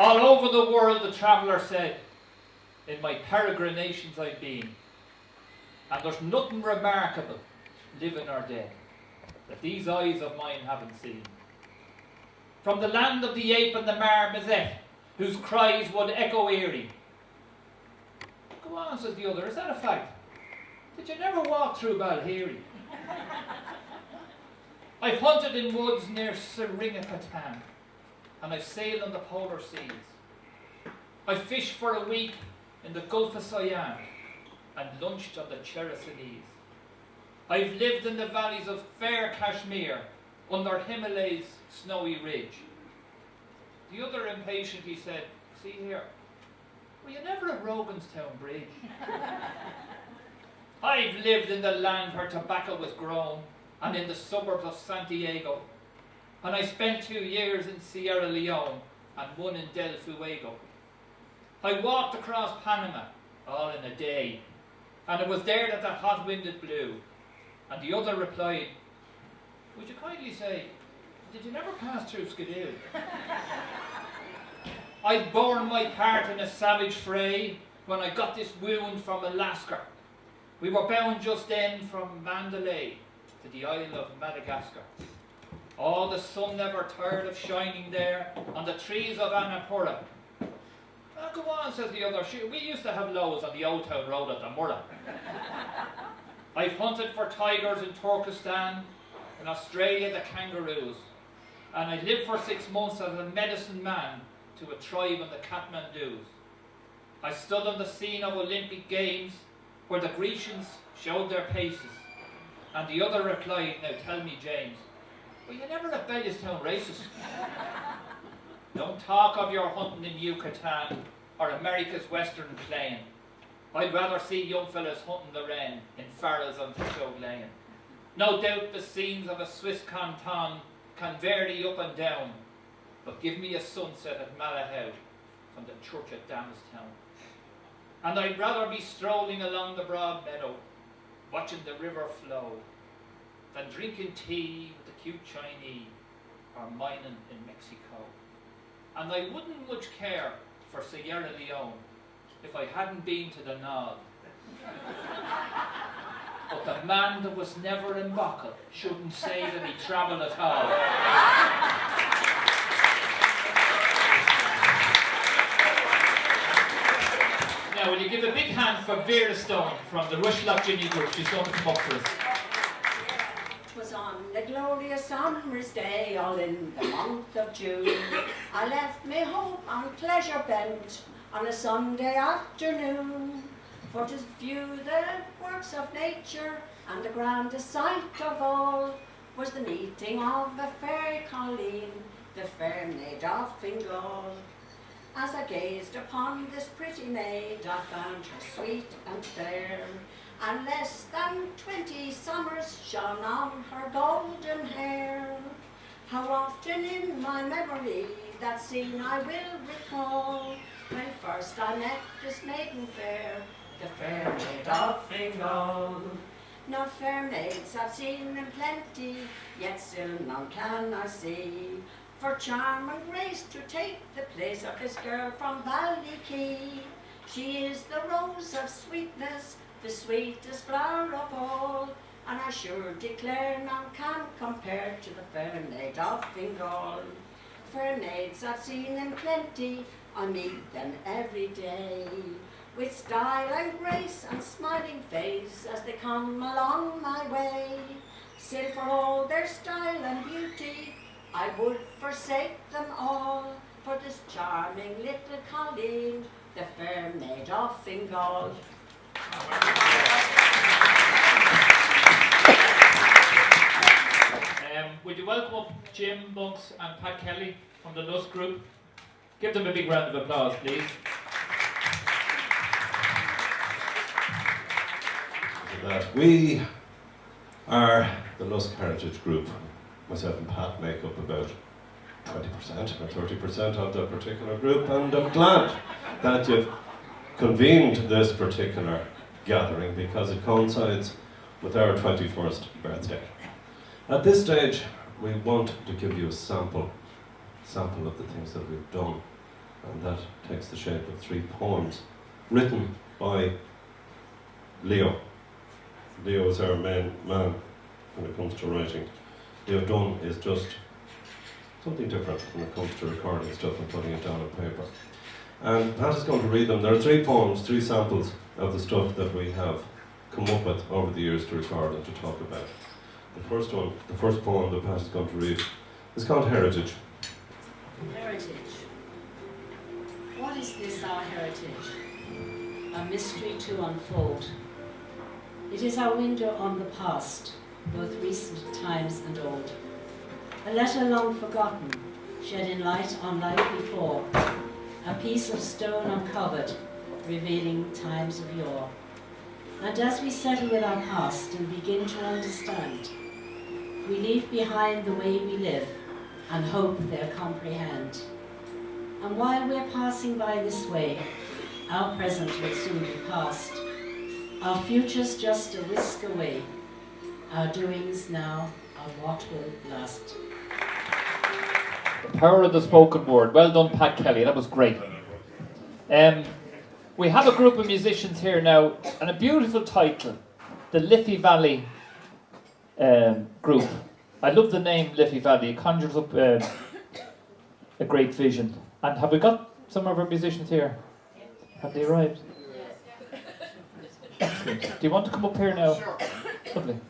All over the world, the traveller said, in my peregrinations I've been, and there's nothing remarkable, living or dead, that these eyes of mine haven't seen. From the land of the ape and the marmoset, whose cries would echo eerie. Go on, says the other, is that a fact? Did you never walk through Balheary? I've hunted in woods near Seringapatam, and I've sailed on the polar seas. I've fished for a week in the Gulf of Siam, and lunched on the Chersonese. I've lived in the valleys of fair Kashmir, under Himalay's snowy ridge. The other impatiently said, see here, were you never at Roganstown Bridge? I've lived in the land where tobacco was grown, and in the suburbs of Santiago, and I spent 2 years in Sierra Leone, and 1 in Del Fuego. I walked across Panama, all in a day, and it was there that the hot wind blew. And the other replied, would you kindly say, did you never pass through Skidoo? I've borne my part in a savage fray when I got this wound from Alaska. We were bound just then from Mandalay to the Isle of Madagascar. All the sun never tired of shining there on the trees of Annapurna. Oh, go on, says the other. We used to have lows on the Old Town Road at the Murrah. I've hunted for tigers in Turkestan, in Australia the kangaroos, and I lived for 6 months as a medicine man to a tribe in the Kathmandus. I stood on the scene of Olympic Games where the Grecians showed their paces, and the other replied, now tell me, James, were you never at Bellestown races? Don't talk of your hunting in Yucatan or America's Western Plain. I'd rather see young fellas hunting the wren in Farrell's on Tishog Lane. No doubt the scenes of a Swiss canton can vary up and down, but give me a sunset at Malahide from the church at Damastown. And I'd rather be strolling along the broad meadow, watching the river flow, than drinking tea with the cute Chinese or mining in Mexico. And I wouldn't much care for Sierra Leone if I hadn't been to the Nod. But the man that was never in Bocal shouldn't say that he travelled at all. Now, will you give a big hand for Vera Stone from the Rushlock Ginny Group? She's going to come up for us. 'Twas on the glorious summer's day, all in the month of June, I left me hope on pleasure bent on a Sunday afternoon, for to view the works of nature, and the grandest sight of all was the meeting of a fair Colleen, the fair maid of Fingal. As I gazed upon this pretty maid, I found her sweet and fair, and less than 20 summers shone on her golden hair. How often in my memory that scene I will recall, when first I met this maiden fair, the fair maid of Fingal. Now fair maids I've seen in plenty, yet still none can I see, for charm and grace to take the place of this girl from Ballykey. She is the rose of sweetness, the sweetest flower of all, and I sure declare none can compare to the fair maid of Fingal. Fair maids I've seen in plenty, I meet them every day, with style and grace and smiling face as they come along my way. Still for all their style and beauty, I would forsake them all for this charming little Colleen, the fair maid of Fingal. Would you welcome up Jim Bunks and Pat Kelly from the Lusk Group? Give them a big round of applause, please. That we are the Lusk Heritage Group. Myself and Pat make up about 20% or 30% of that particular group, and I'm glad that you've convened this particular gathering because it coincides with our 21st birthday. At this stage, we want to give you a sample of the things that we've done and that takes the shape of 3 poems written by Leo. Leo is our main man when it comes to writing. Leo Dunn is just something different when it comes to recording stuff and putting it down on paper. And Pat is going to read them. There are 3 poems, 3 samples of the stuff that we have come up with over the years to record and to talk about. The first poem that Pat is going to read is called Heritage. Heritage. What is this, our heritage? A mystery to unfold. It is our window on the past, both recent times and old. A letter long forgotten, shedding light on life before. A piece of stone uncovered, revealing times of yore. And as we settle with our past and begin to understand, we leave behind the way we live and hope they'll comprehend. And while we're passing by this way, our present will soon be past. Our future's just a whisk away. Our doings now are what will last. The power of the spoken word. Well done, Pat Kelly. That was great. We have a group of musicians here now, and a beautiful title, the Liffey Valley Group. I love the name Liffey Valley. It conjures up a great vision. And have we got some of our musicians here? Have they arrived? Excellent. Do you want to come up here now? Sure. Lovely.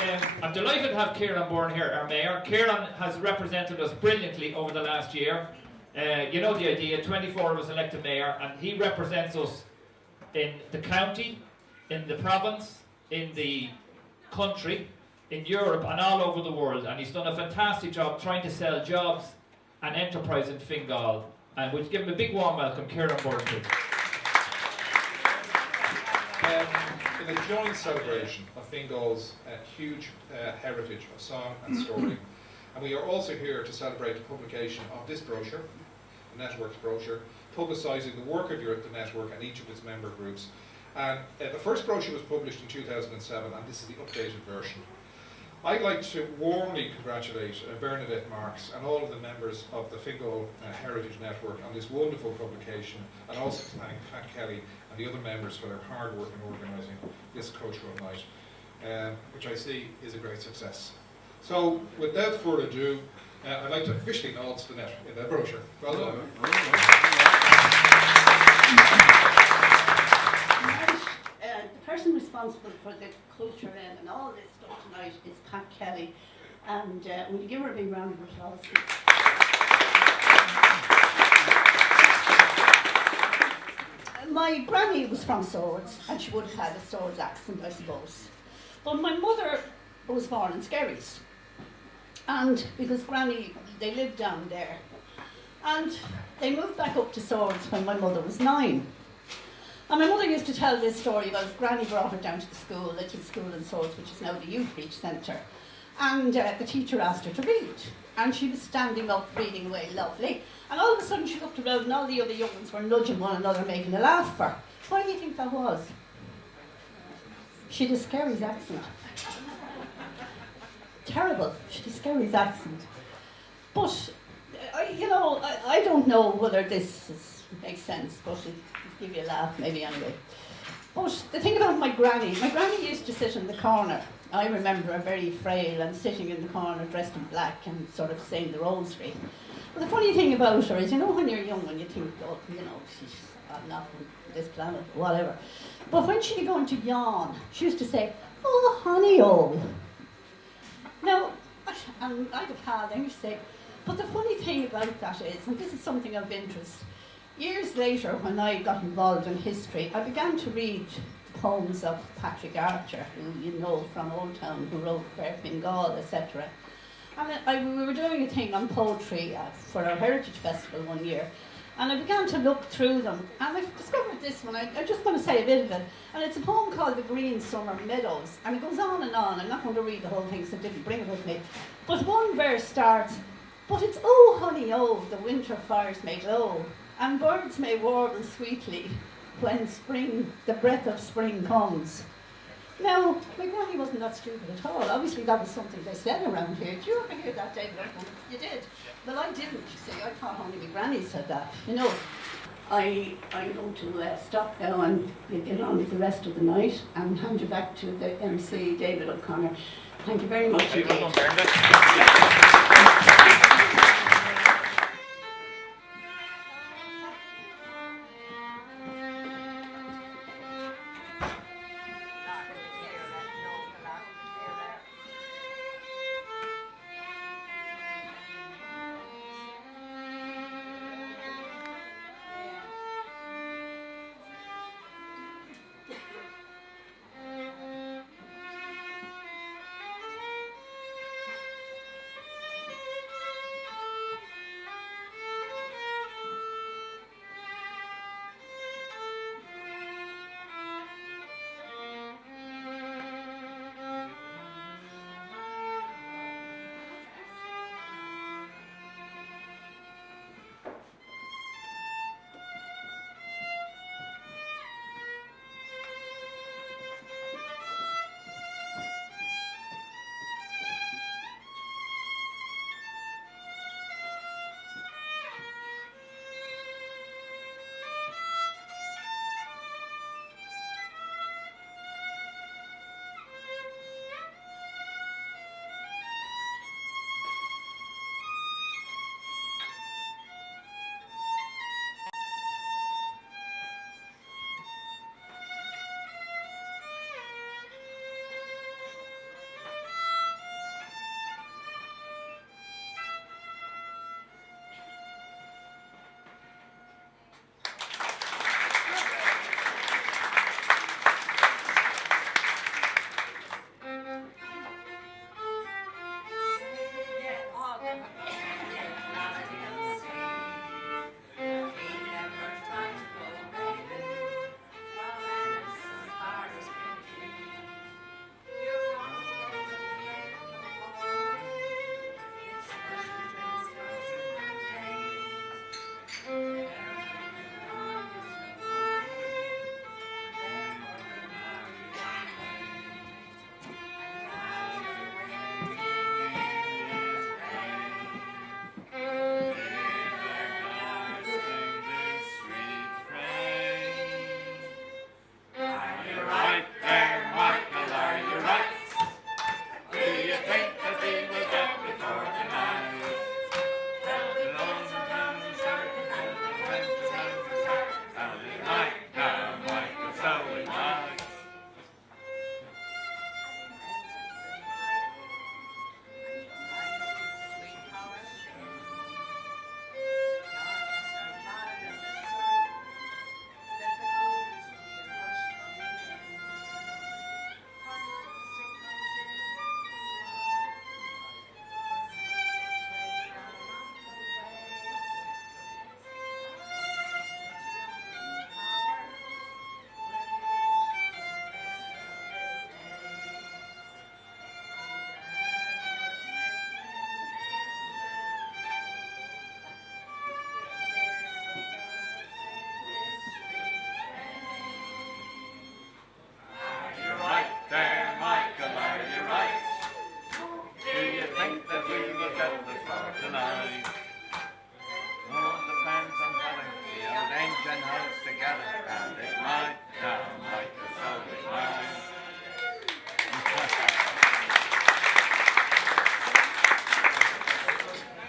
I'm delighted to have Kieran Bourne here, our mayor. Kieran has represented us brilliantly over the last year. You know the idea, 24 of us elected mayor, and he represents us in the county, in the province, in the country, in Europe and all over the world, and he's done a fantastic job trying to sell jobs and enterprise in Fingal, and we'll give him a big warm welcome, Kieran Bourne. In a joint celebration of Fingal's huge heritage of song and story, and we are also here to celebrate the publication of this brochure, the network's brochure, publicising the work of the network and each of its member groups. And the first brochure was published in 2007, and this is the updated version. I'd like to warmly congratulate Bernadette Marks and all of the members of the Fingal Heritage Network on this wonderful publication, and also to thank Pat Kelly and the other members for their hard work in organising this cultural night, which I see is a great success. So, without further ado, I'd like to officially launch the brochure. Well done. The person responsible for the culture and all this stuff tonight is Pat Kelly, and will you give her a big round of applause? My granny was from Swords, and she would have had a Swords accent, I suppose. But my mother was born in Skerries, and because Granny, they lived down there, and they moved back up to Swords when my mother was 9. And my mother used to tell this story about Granny brought her down to the school, little school in Swords, which is now the Youth Reach Centre. And the teacher asked her to read. And she was standing up, reading away lovely. And all of a sudden she looked around and all the other young ones were nudging one another, making a laugh for her. Why do you think that was? She had a Skerries accent. Terrible. She had a Skerries accent. But, I don't know whether this makes sense, but it'll give you a laugh maybe anyway. But the thing about my granny used to sit in the corner. I remember her very frail and sitting in the corner dressed in black and sort of saying the rosary. But the funny thing about her is, when you're young and you think, oh, I'm not from this planet, whatever. But when she'd be going to yawn, she used to say, oh, honey, oh. Now, and I'd have had, I used to say, but the funny thing about that is, and this is something of interest, years later when I got involved in history, I began to read the poems of Patrick Archer, who you know from Old Town, who wrote Fair Fingal, etc. And we were doing a thing on poetry for our Heritage Festival one year, and I began to look through them, and I discovered this one. I'm just going to say a bit of it, and it's a poem called The Green Summer Meadows, and it goes on and on. I'm not going to read the whole thing, so I didn't bring it with me. But one verse starts, but it's oh honey oh, the winter fires may glow, and birds may warble sweetly when spring, the breath of spring comes. Now, my granny wasn't that stupid at all. Obviously that was something they said around here. Did you ever hear that, David? You did. Well, I didn't, you see. I thought only my granny said that. I'm going to stop now and we'll get on with the rest of the night and hand you back to the MC, David O'Connor. Thank you very much.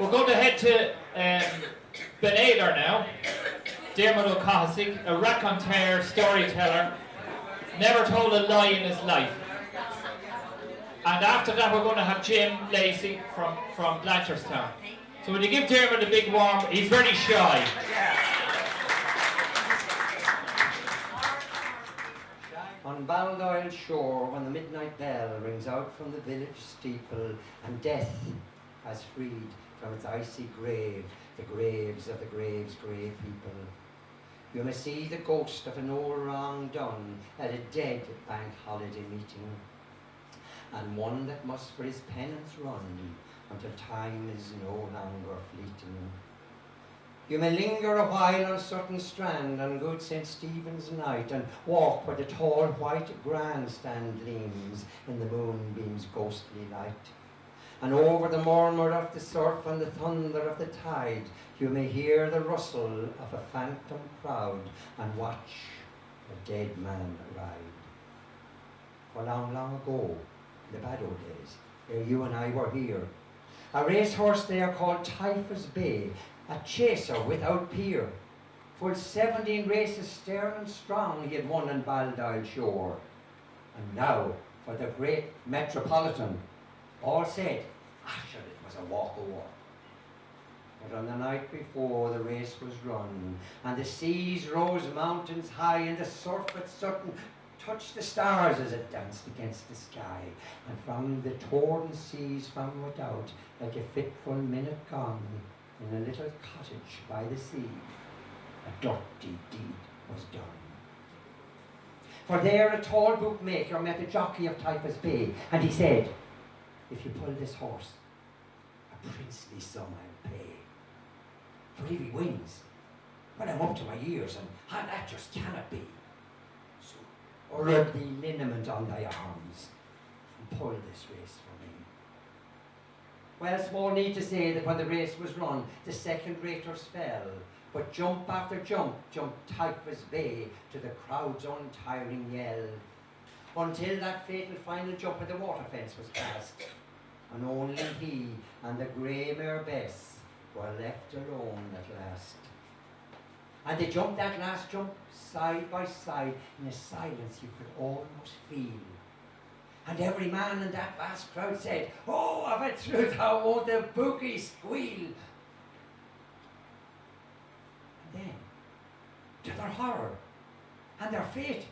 We're going to head to Ben Ailer now. Dermot O'Cahasig, a raconteur, storyteller, never told a lie in his life. And after that we're going to have Jim Lacey from Blanchardstown. So when you give Dermot a big warm, he's very shy. On Baldoyle shore, when the midnight bell rings out from the village steeple, and death has freed from its icy grave the graves of the grave's grey people, you may see the ghost of an old wrong done at a dead bank holiday meeting, and one that must for his penance run until time is no longer fleeting. You may linger a while on Sutton Strand on good St. Stephen's night, and walk where the tall white grandstand leans in the moonbeam's ghostly light. And over the murmur of the surf and the thunder of the tide, you may hear the rustle of a phantom crowd and watch a dead man ride. For long, long ago, in the bad old days, ere you and I were here, a racehorse there called Typhus Bay, a chaser without peer, full 17 races stern and strong he had won on Baldoyle shore. And now, for the great Metropolitan, all said, sure, it was a walk o'er. But on the night before the race was run, and the seas rose mountains high, and the surf at Sutton touched the stars as it danced against the sky, and from the torn seas from without, like a fitful minute gone, in a little cottage by the sea, a dirty deed was done. For there a tall bookmaker met the jockey of Typhus Bay, and he said, if you pull this horse, a princely sum I'll pay. For if he wins, well, I'm up to my ears, and that just cannot be. So rub the liniment on thy arms, and pull this race for me. Well, small need to say that when the race was run, the second raters fell, but jump after jump jumped Typhus Bay to the crowd's untiring yell, until that fatal final jump at the water fence was passed, and only he and the grey mare Bess were left alone at last. And they jumped that last jump side by side in a silence you could almost feel. And every man in that vast crowd said, oh, of a truth, how won't the bookie squeal? And then, to their horror and their fate,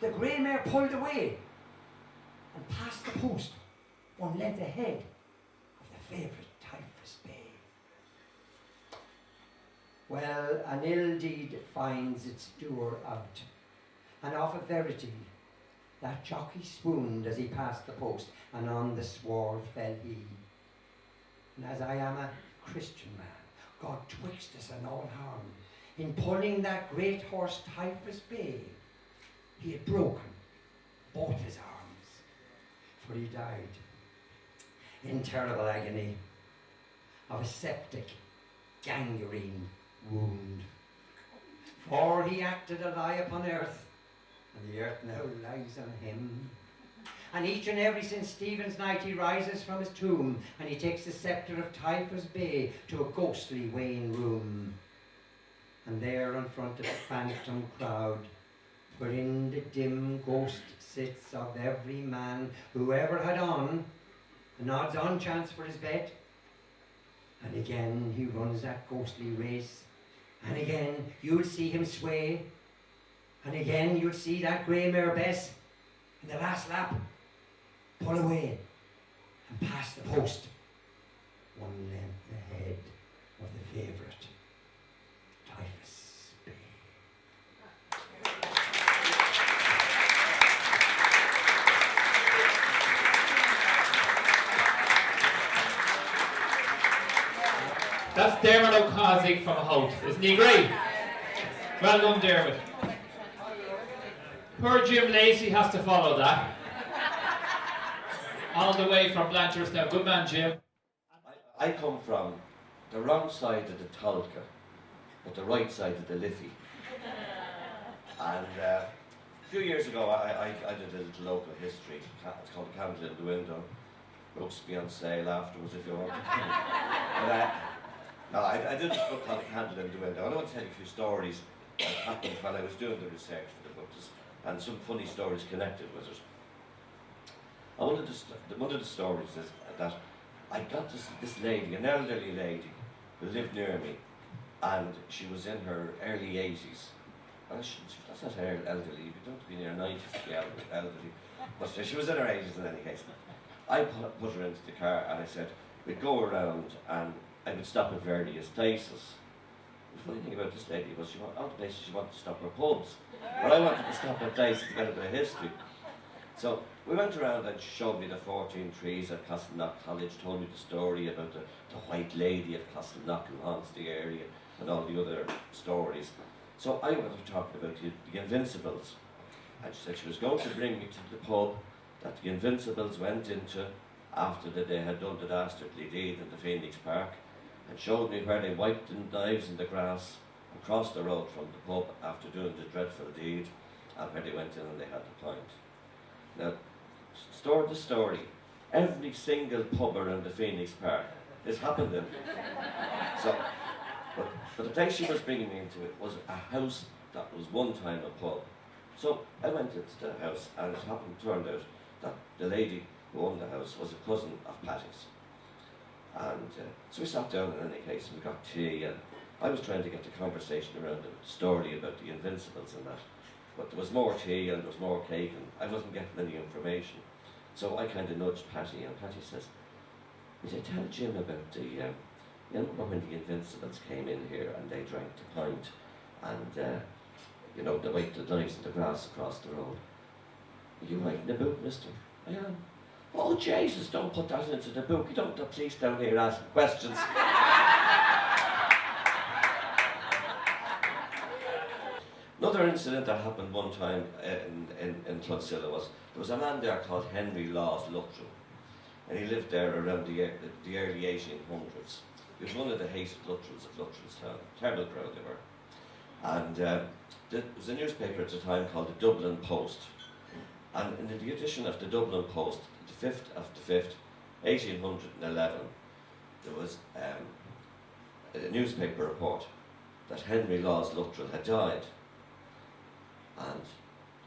the grey mare pulled away and passed the post one length ahead of the favourite Typhus Bay. Well, an ill deed finds its doer out, and of a verity, that jockey swooned as he passed the post, and on the sward fell he. And as I am a Christian man, God twixt us and all harm, in pulling that great horse Typhus Bay, he had broken both his arms, for he died in terrible agony of a septic gangrene wound. For he acted a lie upon earth, and the earth now lies on him. And each and every St. Stephen's night he rises from his tomb, and he takes the sceptre of Typhus Bay to a ghostly weighing room. And there in front of the phantom crowd, wherein the dim ghost sits of every man who ever had on an odds-on chance for his bet, and again he runs that ghostly race, and again you'll see him sway, and again you'll see that grey mare Bess in the last lap pull away and pass the post one length ahead of the favourite Typhus Bay. That's Dermot O'Cahasig from Holt. Isn't he great? Well done, Dermot. Poor Jim Lacey has to follow that. All the way from Blanchardstown. Good man, Jim. I come from the wrong side of the Tolka, but the right side of the Liffey. And a few years ago, I did a little local history. It's called Candle in the Window. Books be on sale afterwards if you want. But no, I did this book called Candle in the Window. I want to tell you a few stories that happened while I was doing the research for the book, and some funny stories connected with it. And one of the stories is that I got this lady, an elderly lady, who lived near me, and she was in her early 80s. Well, that's not elderly, you don't be near 90s to be elderly. But she was in her 80s in any case. I put her into the car and I said, we'd go around and I would stop at various places. The funny thing about this lady was all the places she wanted to stop were pubs. But I wanted to stop at places to get a bit of history. So we went around and she showed me the 14 trees at Castleknock College, told me the story about the White Lady at Castleknock who haunts the area and all the other stories. So I wanted to talk about the Invincibles. And she said she was going to bring me to the pub that the Invincibles went into after they had done the dastardly deed in the Phoenix Park, and showed me where they wiped the knives in the grass and crossed the road from the pub after doing the dreadful deed, and where they went in and they had the pint. Now, store the story. Every single pub around the Phoenix Park, this happened in. So, but the place she was bringing me into it was a house that was one time a pub. So I went into the house, and it turned out that the lady who owned the house was a cousin of Patty's. And so we sat down in any case and we got tea, and I was trying to get the conversation around the story about the Invincibles and that. But there was more tea and there was more cake, and I wasn't getting any information. So I kind of nudged Patty, and Patty says, did I tell Jim about the, you remember when the Invincibles came in here and they drank the pint and, you know, they wiped the knives in the grass across the road? Are you writing the book, mister? I am. Oh, Jesus, don't put that into the book. You don't want the police down here asking questions. Another incident that happened one time in Clonsilla was, there was a man there called Henry Laws Luttrell, and he lived there around the early 1800s. He was one of the hated Luttrells of Luttrellstown. Terrible crowd they were. And there was a newspaper at the time called the Dublin Post. And in the edition of the Dublin Post, the 5th of the 5th, 1811, there was a newspaper report that Henry Laws Luttrell had died. And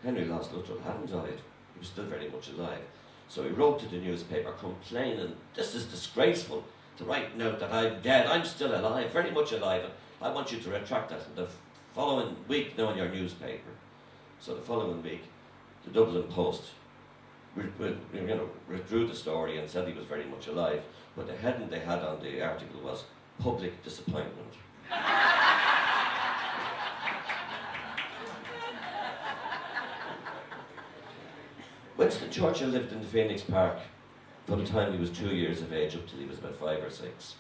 Henry Laws Luttrell hadn't died. He was still very much alive. So he wrote to the newspaper complaining, this is disgraceful to write note that I'm dead. I'm still alive, very much alive. And I want you to retract that in the following week now in your newspaper. So the following week, the Dublin Post withdrew the story and said he was very much alive, but the heading they had on the article was Public Disappointment. Winston Churchill lived in the Phoenix Park from the time he was 2 years of age up till he was about 5 or 6.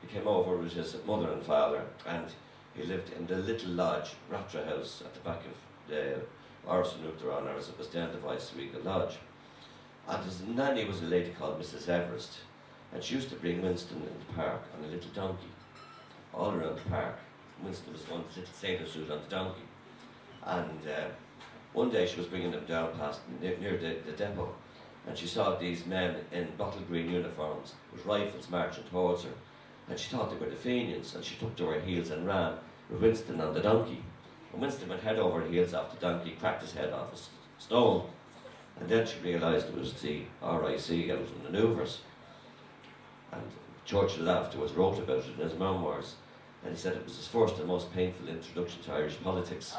He came over with his mother and father, and he lived in the little lodge, Ratra House, at the back of the Orson Uachtaráin, or as it was then, the Viceregal Lodge. And his nanny was a lady called Mrs. Everest, and she used to bring Winston in the park on a little donkey, all around the park. Winston was going to little sailor suit on the donkey. And one day she was bringing him down past near the depot, and she saw these men in bottle green uniforms with rifles marching towards her, and she thought they were the Fenians, and she took to her heels and ran with Winston on the donkey. And Winston went head over heels off the donkey, cracked his head off a stone, and then she realised it was the RIC out in the manoeuvres. And Churchill afterwards wrote about it in his memoirs, and he said it was his first and most painful introduction to Irish politics.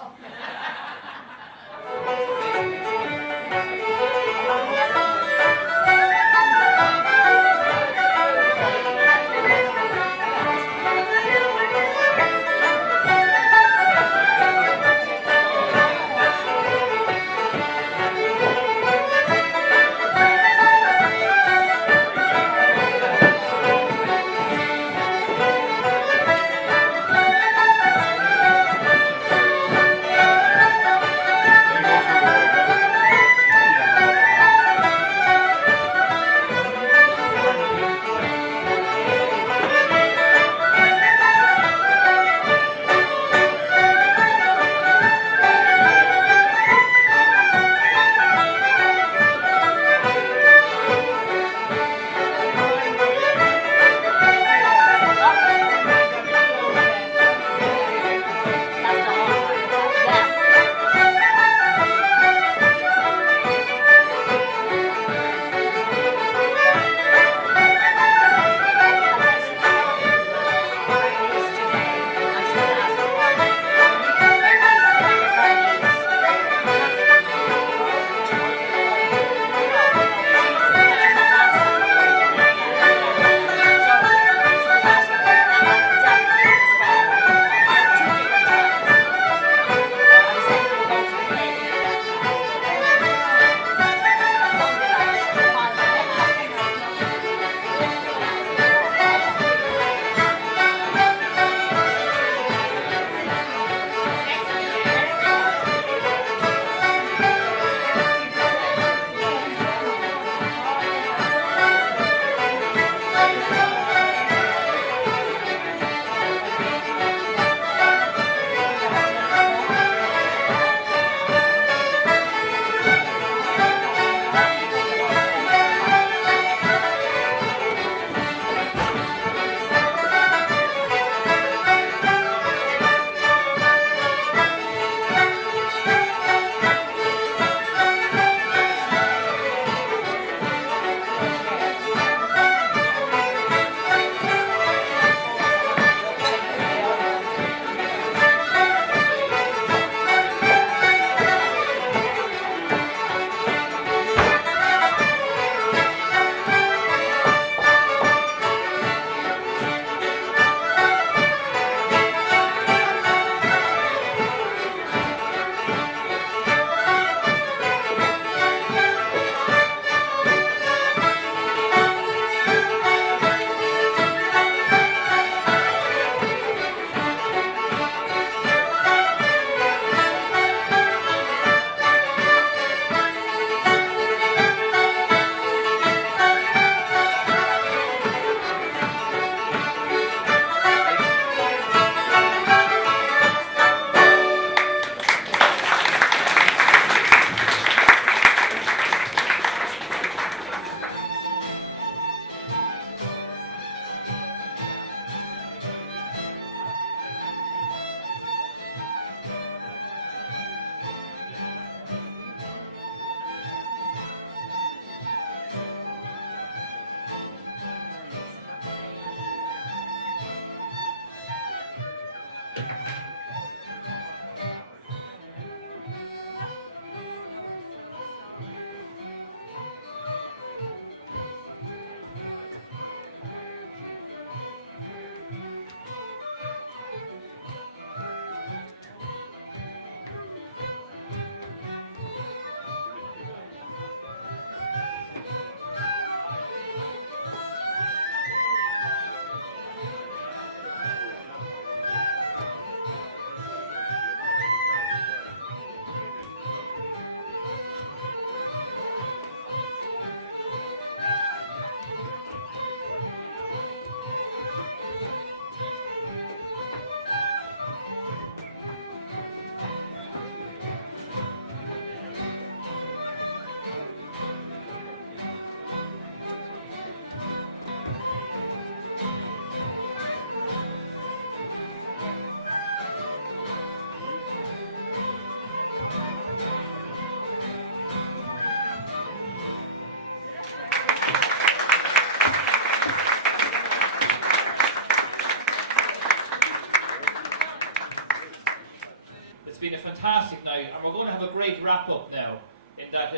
It's been a fantastic night, and we're going to have a great wrap up now. In that,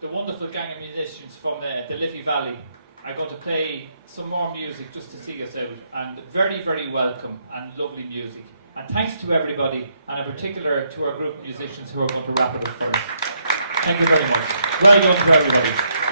the wonderful gang of musicians from the Liffey Valley are going to play some more music just to see us out, and very, very welcome and lovely music. And thanks to everybody, and in particular to our group musicians who are going to wrap it up for us. Thank you very much. Well done to everybody.